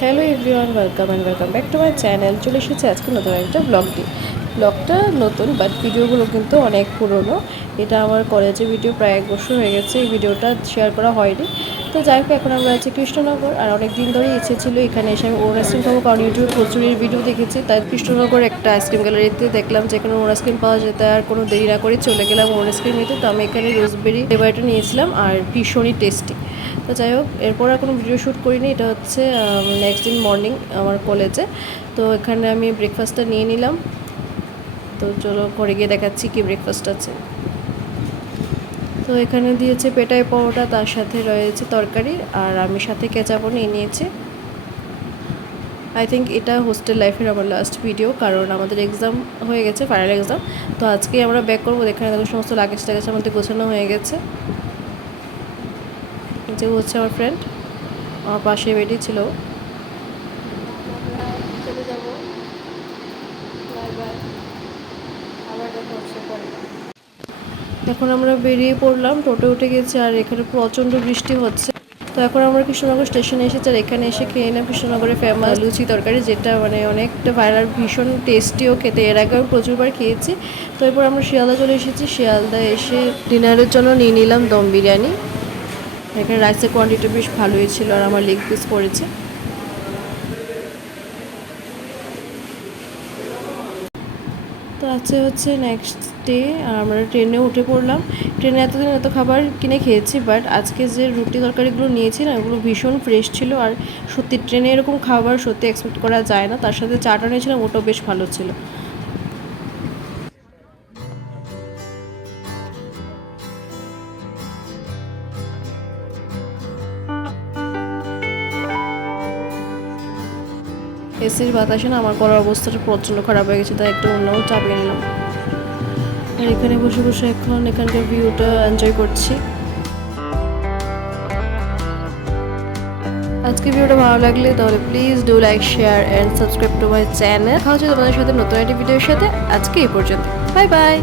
Hello everyone, welcome and welcome back to my channel. চলে এসেছে আজকে নতুন একটা ব্লগ দিয়ে ব্লগটা নতুন বাট ভিডিওগুলো কিন্তু অনেক পুরনো। এটা আমার কলেজে ভিডিও প্রায় এক বছর হয়ে গেছে, এই ভিডিওটা শেয়ার করা হয়নি। তো যাই হোক, এখন আমরা আছি কৃষ্ণনগর, আর অনেক দিন ধরেই ইচ্ছে ছিল এখানে এসে আমি আইসক্রিম খাব কারণ ইউটিউবে প্রচুরের ভিডিও দেখেছি। তাই কৃষ্ণনগর একটা আইসক্রিম গ্যালারিতে দেখলাম যে ওর আইসক্রিম পাওয়া যেত আর কোনো দেরি না করে চলে গেলাম আইসক্রিম নিতে। তো আমি এখানে রোজবেরি ফ্লেভারটা নিয়েছিলাম, আর ভীষণই টেস্টি তো যাই হোক, এরপর আর কোনো ভিডিও শ্যুট করিনি, এটা হচ্ছে নেক্সট দিন মর্নিং আমার কলেজে তো এখানে আমি ব্রেকফাস্টটা নিয়ে নিলাম। তো চলো ঘরে গিয়ে দেখাচ্ছি কি ব্রেকফাস্ট আছে। তো এখানে দিয়েছে পেটাই পরোটা, তার সাথে রয়েছে তরকারি আর আমি সাথে কেচাপও নিয়ে নিয়েছি। আই থিঙ্ক এটা হোস্টেল লাইফের আমার লাস্ট ভিডিও কারণ আমাদের এক্সাম হয়ে গেছে ফাইনাল এক্সাম তো আজকে আমরা ব্যাক করব এখানে দেখো সমস্ত লাগেজ টাগেজ আমাদের গোছানো হয়ে গেছে। যে হচ্ছে আমার ফ্রেন্ড আমার পাশে বেডি ছিল। চলে যাব। Bye bye. এখন আমরা বেরিয়ে পড়লাম, টোটো উঠে গেছে আর এখানে প্রচণ্ড বৃষ্টি হচ্ছে। তো এখন আমরা কৃষ্ণনগর স্টেশনে এসেছি আর এখানে এসে খেয়ে নিলাম কৃষ্ণনগরের ফেমাস লুচি তরকারি, যেটা মানে অনেকটা ভাইরাল ভীষণ টেস্টিও খেতে। এর আগেও প্রচুরবার খেয়েছি। তো এরপর আমরা শিয়ালদা চলে এসেছি। শিয়ালদা এসে ডিনারের জন্য নিয়ে নিলাম দম বিরিয়ানি। এখানে রাইসের কোয়ান্টিটি বেশ ভালোই ছিল আর আমার লেগ পিস পড়েছে। তো আছে হচ্ছে নেক্সট ডে আর আমরা ট্রেনে উঠে পড়লাম। ট্রেনে এতদিন এত খাবার কিনে খেয়েছি বাট আজকে যে রুটি তরকারিগুলো নিয়েছি না ওগুলো ভীষণ ফ্রেশ ছিল। আর সত্যি ট্রেনে এরকম খাবার সত্যি এক্সপেক্ট করা যায় না। তার সাথে চাটা নিয়েছিলাম, ওটাও বেশ ভালো ছিল। এসির বাতাসে না আমার গলার অবস্থাটা প্রচণ্ড খারাপ হয়ে গেছে, তাই একটু অন্য চাপিয়ে নিলাম। আর এখানে বসে বসে এখন এখানকার ভিউটা এনজয় করছি। আজকে ভিডিওটা ভালো লাগলে তাহলে please do like share and subscribe to my channel দেখা হচ্ছে তোমাদের সাথে নতুন একটি ভিডিওর সাথে। আজকে এই পর্যন্ত বাই বাই